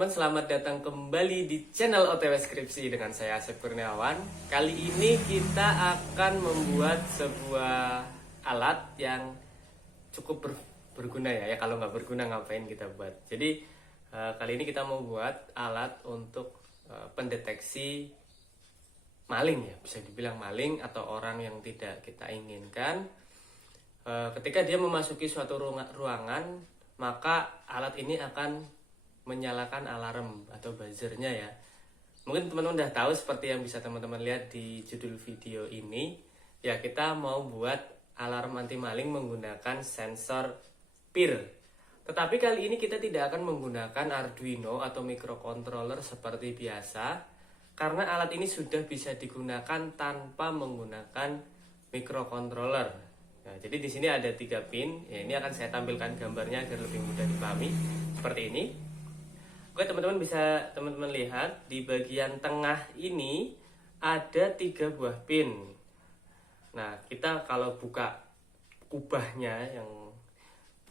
teman-teman, selamat datang kembali di channel OTW Skripsi dengan saya Asep Kurniawan. Kali ini kita akan membuat sebuah alat yang cukup berguna ya. Kalau nggak berguna ngapain kita buat. Jadi kali ini kita mau buat alat untuk pendeteksi maling ya. Bisa dibilang maling atau orang yang tidak kita inginkan. Ketika dia memasuki suatu ruangan, maka alat ini akan menyalakan alarm atau buzzernya ya. Mungkin teman-teman udah tahu seperti yang bisa teman-teman lihat di judul video ini. Ya, kita mau buat alarm anti maling menggunakan sensor PIR. Tetapi kali ini kita tidak akan menggunakan Arduino atau microcontroller seperti biasa, karena alat ini sudah bisa digunakan tanpa menggunakan microcontroller. Nah, jadi di sini ada 3 pin. Ya, ini akan saya tampilkan gambarnya agar lebih mudah dipahami. Seperti ini. Oke, teman-teman bisa teman-teman lihat di bagian tengah ini ada 3 buah pin. Nah, kita kalau buka kubahnya yang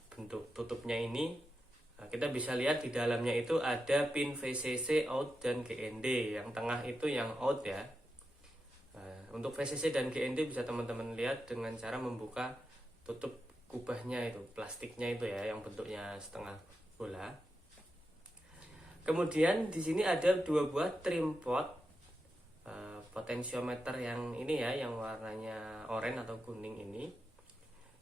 bentuk tutupnya ini, kita bisa lihat di dalamnya itu ada pin VCC, out, dan GND. Yang tengah itu yang out ya. Nah, untuk VCC dan GND bisa teman-teman lihat dengan cara membuka tutup kubahnya itu, plastiknya itu ya, yang bentuknya setengah bola. Kemudian di sini ada 2 buah trim pot potensiometer yang ini ya, yang warnanya oranye atau kuning ini.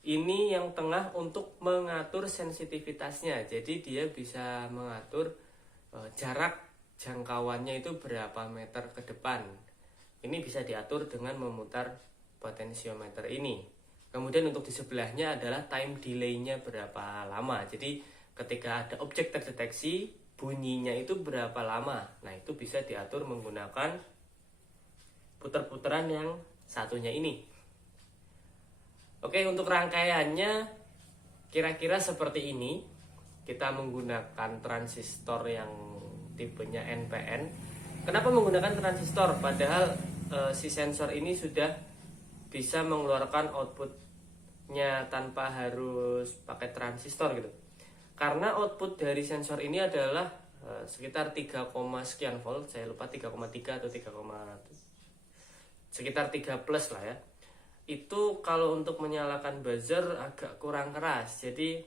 Ini yang tengah untuk mengatur sensitivitasnya. Jadi dia bisa mengatur jarak jangkauannya itu berapa meter ke depan. Ini bisa diatur dengan memutar potensiometer ini. Kemudian untuk di sebelahnya adalah time delay-nya berapa lama. Jadi ketika ada objek terdeteksi, bunyinya itu berapa lama. Nah, itu bisa diatur menggunakan puter-puteran yang satunya ini. Oke, untuk rangkaiannya kira-kira seperti ini. Kita menggunakan transistor yang tipenya NPN. Kenapa menggunakan transistor? Padahal si sensor ini sudah bisa mengeluarkan outputnya tanpa harus pakai transistor gitu. Karena output dari sensor ini adalah sekitar 3, sekian volt, saya lupa 3,3 atau 3, sekitar 3 plus lah ya. Itu kalau untuk menyalakan buzzer agak kurang keras. Jadi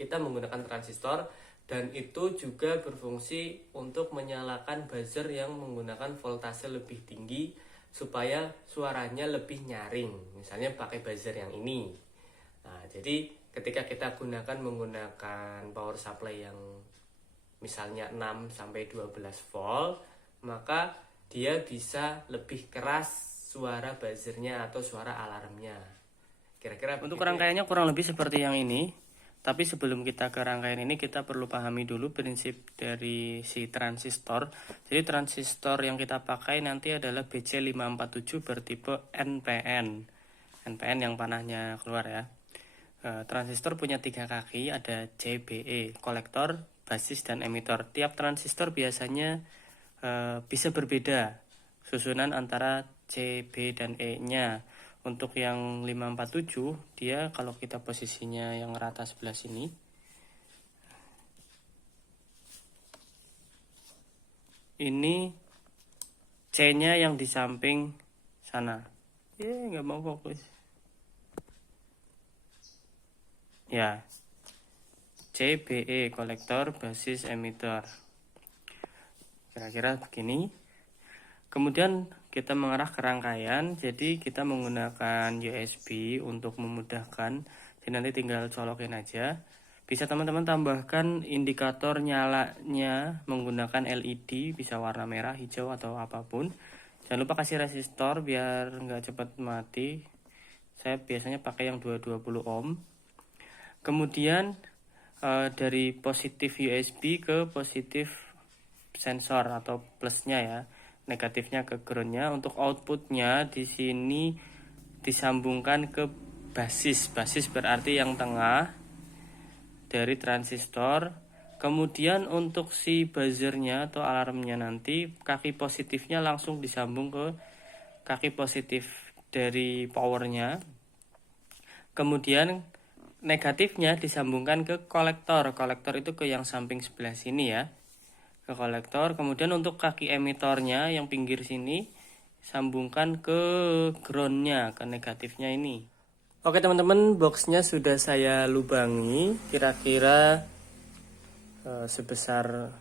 kita menggunakan transistor, dan itu juga berfungsi untuk menyalakan buzzer yang menggunakan voltase lebih tinggi supaya suaranya lebih nyaring. Misalnya pakai buzzer yang ini. Nah, jadi ketika kita menggunakan power supply yang misalnya 6 sampai 12 volt, maka dia bisa lebih keras suara buzzernya atau suara alarmnya. Kira-kira untuk rangkaiannya kurang lebih seperti yang ini. Tapi sebelum kita ke rangkaian ini, kita perlu pahami dulu prinsip dari si transistor. Jadi transistor yang kita pakai nanti adalah BC547 bertipe NPN. NPN yang panahnya keluar ya. Transistor punya 3 kaki, ada CBE, kolektor, basis, dan emitor. Tiap transistor biasanya bisa berbeda susunan antara C, B, dan E-nya. Untuk yang 547, dia kalau kita posisinya yang rata sebelah sini, ini C-nya yang di samping sana. Nggak mau fokus. Ya, CBE, kolektor, basis, emitor. Kira-kira begini. Kemudian kita mengarah ke rangkaian. Jadi kita menggunakan USB untuk memudahkan. Jadi nanti tinggal colokin aja. Bisa teman-teman tambahkan indikator nyalanya menggunakan LED, bisa warna merah, hijau, atau apapun. Jangan lupa kasih resistor biar nggak cepat mati. Saya biasanya pakai yang 220 ohm. Kemudian dari positif USB ke positif sensor atau plusnya ya, negatifnya ke groundnya. Untuk outputnya di sini disambungkan ke basis. Basis berarti yang tengah dari transistor. Kemudian untuk si buzzernya atau alarmnya nanti kaki positifnya langsung disambung ke kaki positif dari powernya. Kemudian negatifnya disambungkan ke kolektor. Kolektor itu ke yang samping sebelah sini ya. ke kolektor. Kemudian untuk kaki emitornya yang pinggir sini sambungkan ke groundnya, ke negatifnya ini. Oke teman-teman, boxnya sudah saya lubangi kira-kira sebesar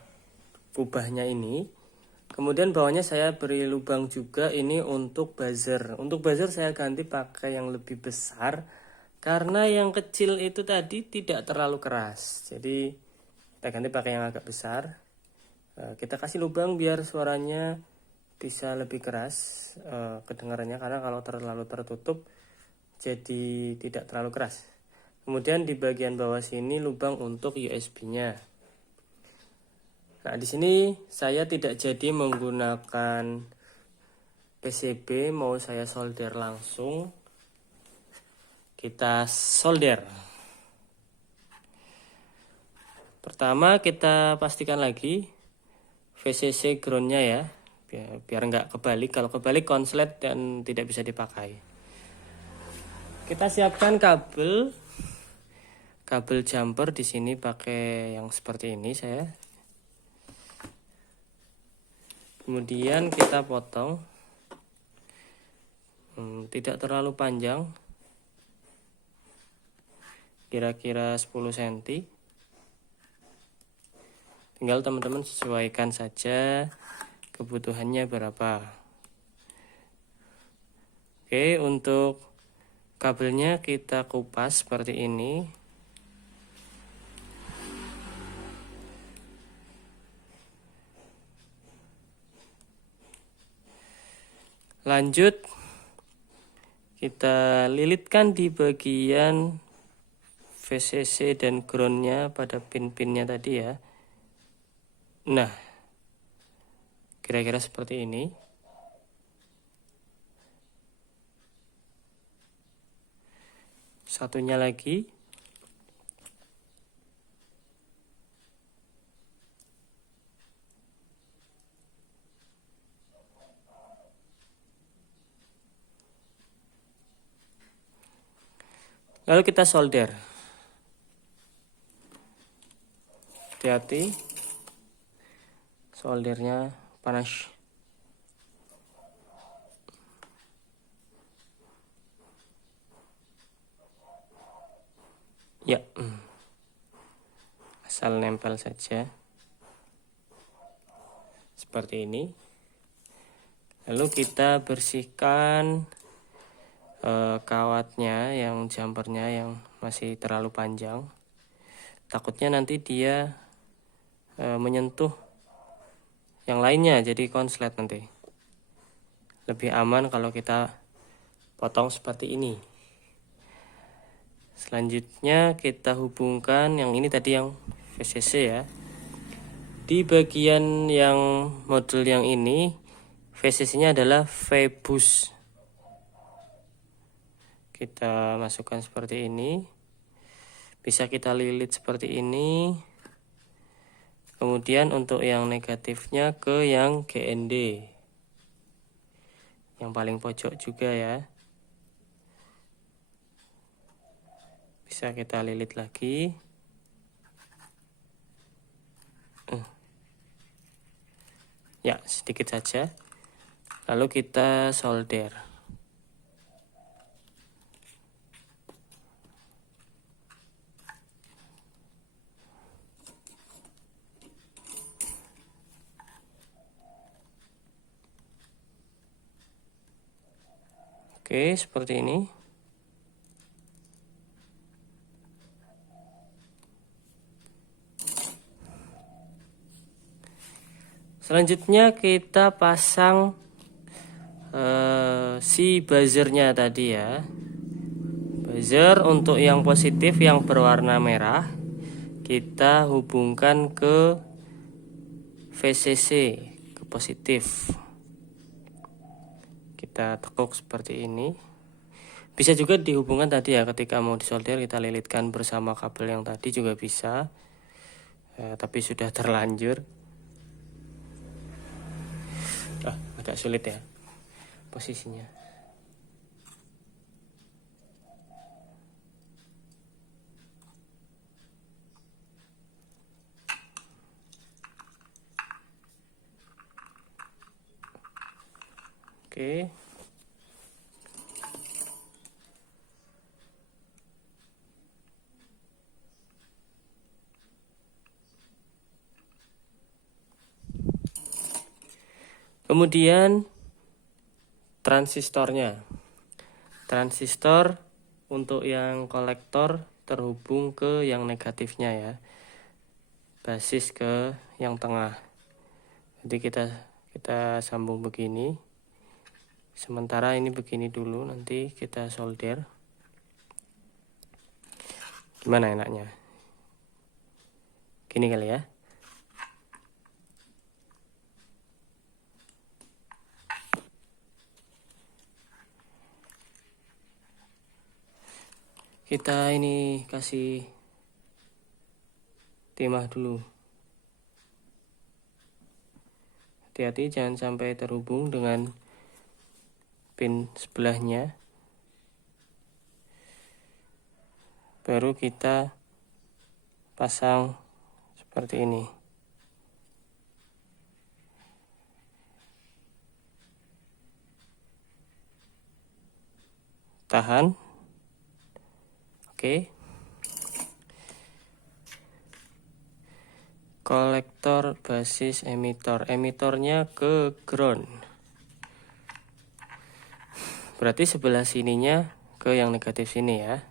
kubahnya ini. Kemudian bawahnya saya beri lubang juga ini untuk buzzer. Untuk buzzer saya ganti pakai yang lebih besar karena yang kecil itu tadi tidak terlalu keras. Jadi kita ganti pakai yang agak besar. Kita kasih lubang biar suaranya bisa lebih keras kedengarannya, karena kalau terlalu tertutup jadi tidak terlalu keras. Kemudian di bagian bawah sini lubang untuk USB-nya. Nah, di sini saya tidak jadi menggunakan PCB, mau saya solder langsung. Kita solder. Pertama kita pastikan lagi VCC groundnya ya, biar nggak kebalik. Kalau kebalik konslet dan tidak bisa dipakai. Kita siapkan kabel jumper. Di sini pakai yang seperti ini saya. Kemudian kita potong, tidak terlalu panjang, kira-kira 10 cm. Tinggal teman-teman sesuaikan saja kebutuhannya berapa. Oke, untuk kabelnya kita kupas seperti ini. Lanjut kita lilitkan di bagian VCC dan groundnya pada pin-pinnya tadi ya. Nah, kira-kira seperti ini. Satunya lagi. Lalu kita solder. Hati-hati, soldernya panas. Ya, asal nempel saja seperti ini. Lalu kita bersihkan kawatnya, yang jumpernya yang masih terlalu panjang. Takutnya nanti dia menyentuh yang lainnya, jadi konslet nanti. Lebih aman kalau kita potong seperti ini. Selanjutnya kita hubungkan yang ini tadi, yang VCC ya. Di bagian yang model yang ini VCC-nya adalah V-Bus. Kita masukkan seperti ini. Bisa kita lilit seperti ini. Kemudian untuk yang negatifnya ke yang GND, yang paling pojok juga ya. Bisa kita lilit lagi. Ya, sedikit saja. Lalu kita solder. Oke, seperti ini. Selanjutnya kita pasang si buzzernya tadi ya. Buzzer untuk yang positif yang berwarna merah kita hubungkan ke VCC, ke positif. Kita tekuk seperti ini. Bisa juga dihubungkan tadi ya, ketika mau disolder kita lilitkan bersama kabel yang tadi juga bisa. Tapi sudah terlanjur. Agak sulit ya posisinya. Oke. Kemudian transistornya. Transistor untuk yang kolektor terhubung ke yang negatifnya ya. Basis ke yang tengah. Jadi kita sambung begini. Sementara ini begini dulu, nanti kita solder. Gimana enaknya? Gini kali ya. Kita ini kasih timah dulu. Hati-hati jangan sampai terhubung dengan pin sebelahnya. Baru kita pasang seperti ini. Tahan. Oke. Kolektor basis emitor. Emitornya ke ground. Berarti sebelah sininya ke yang negatif sini ya.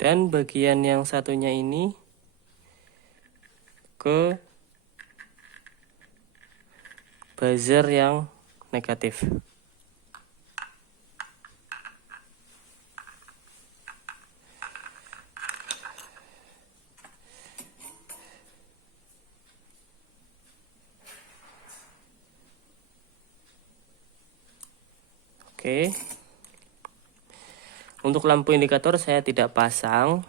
Dan bagian yang satunya ini ke buzzer yang negatif. Oke. Untuk lampu indikator saya tidak pasang.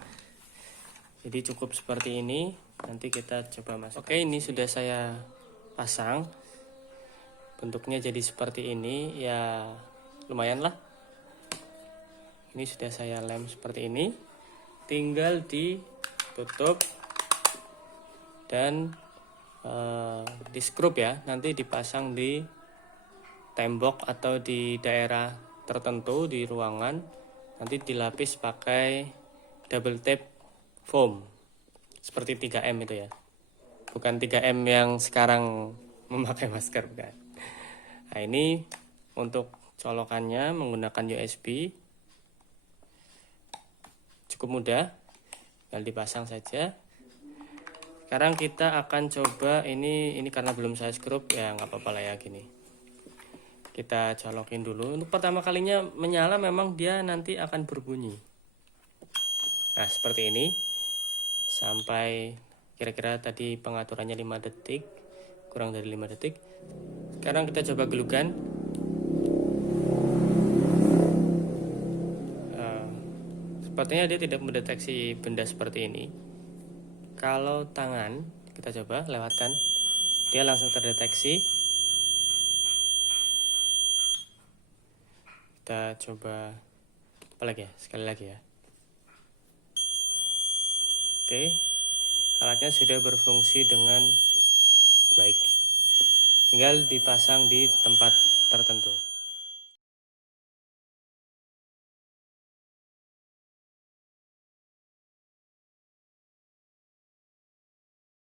Jadi cukup seperti ini. Nanti kita coba masuk. Oke, ini sudah saya pasang. Bentuknya jadi seperti ini, ya lumayan lah. Ini sudah saya lem seperti ini. Tinggal ditutup dan di skrup ya. Nanti dipasang di tembok atau di daerah tertentu di ruangan. Nanti dilapis pakai double tape foam seperti 3M itu ya, bukan 3M yang sekarang memakai masker, bukan. Nah, ini untuk colokannya menggunakan USB, cukup mudah, tinggal dipasang saja. Sekarang kita akan coba ini karena belum saya skrup ya, nggak apa-apa lah ya gini. Kita colokin dulu. Untuk pertama kalinya menyala memang dia nanti akan berbunyi. Nah, seperti ini. Sampai kira-kira tadi pengaturannya 5 detik, kurang dari 5 detik. Sekarang kita coba gelukan. Sepertinya dia tidak mendeteksi benda seperti ini. Kalau tangan, kita coba lewatkan, dia langsung terdeteksi. Kita coba apa lagi ya, sekali lagi ya. Oke, alatnya sudah berfungsi dengan baik. Tinggal dipasang di tempat tertentu.